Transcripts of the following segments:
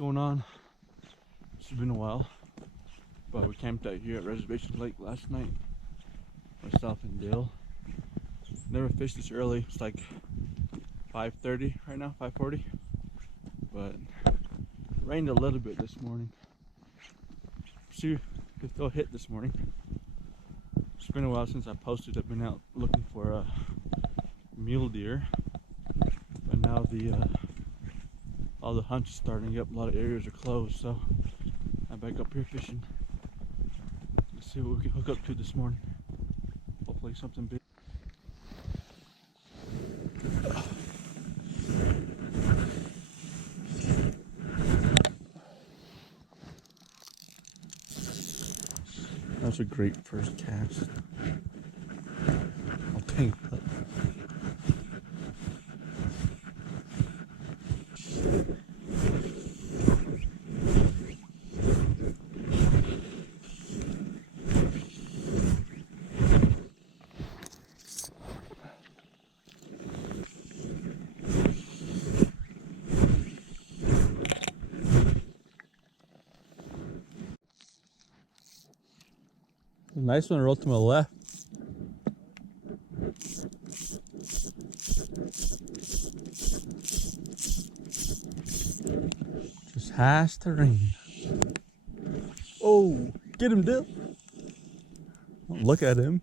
going on? It's been a while, but we camped out here at Reservation Lake last night. Myself and Dale. Never fished this early. It's like 5:30 right now, 5:40. But it rained a little bit this morning. See if they'll hit this morning. It's been a while since I posted. I've been out looking for a mule deer, but now all the hunts are starting up. A lot of areas are closed, so I'm back up here fishing. Let's see what we can hook up to this morning. Hopefully something big. That's a great first cast. I'll take that. Nice one, roll to my left. Just has to rain. Oh, get him, Dill. Look at him.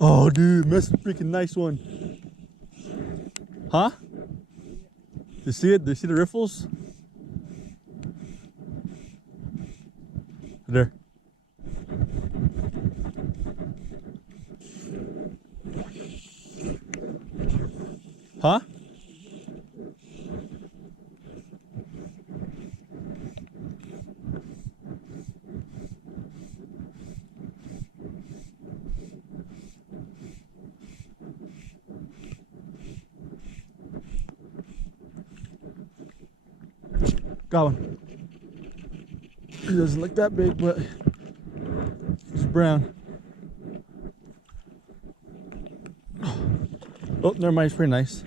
Oh, dude, that's a freaking nice one. Huh? You see it? Do you see the riffles? There. Huh? Got one. He doesn't look that big, but it's brown. Oh, never mind. It's pretty nice.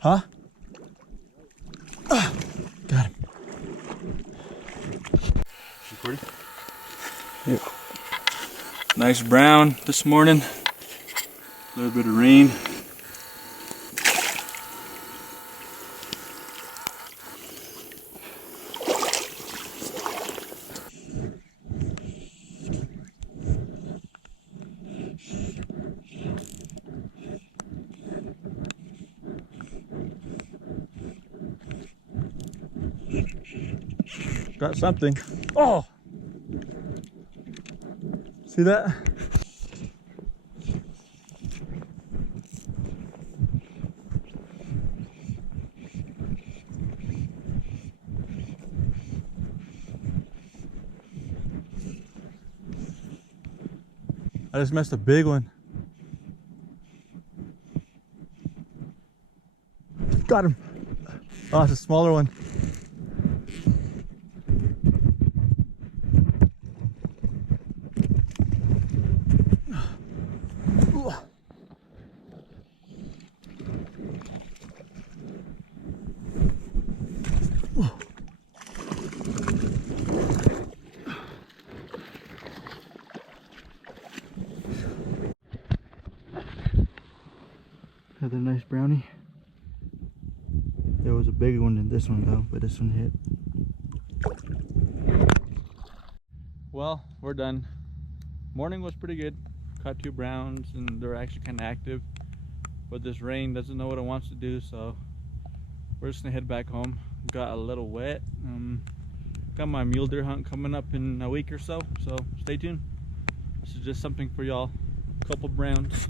Huh? Got him. Recording? Yep. Nice brown this morning. A little bit of rain. Got something. Oh! See that? I just missed a big one. Got him. Oh, it's a smaller one. Another nice brownie. There was a bigger one than this one though, but this one hit. Well, we're done. Morning was pretty good. Caught 2 browns and they're actually kind of active. But this rain doesn't know what it wants to do, so we're just gonna head back home. Got a little wet. Got my mule deer hunt coming up in a week or so, so stay tuned. This is just something for y'all. Couple browns.